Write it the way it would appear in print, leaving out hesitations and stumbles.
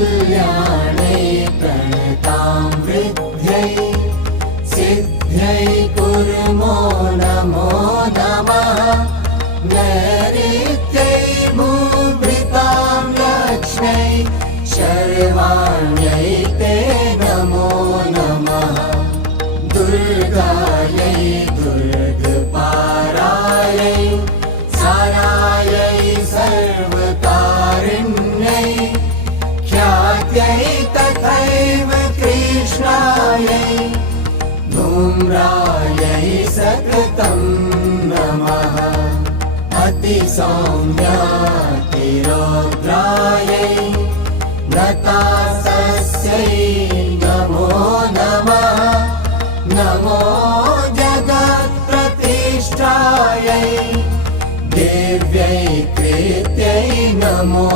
कल्याणै प्रणतां वृद्ध्यै सिद्ध्यै कुर्मो नमो नमः नैऋत्यै भूभृतां लक्ष्म्यै शर्वाण्यै ते नमो नमः दुर्गायै दुर्गपारायै सारायै सर्वकारिण्यै ख्यात्यै तथैव कृष्णायै धूम्रायै सततं नमः अतिसौम्यातिरौद्रायै नतासस्यै नमो नमः नमो जगत्प्रतिष्ठायै देव्यै कृत्यै नमो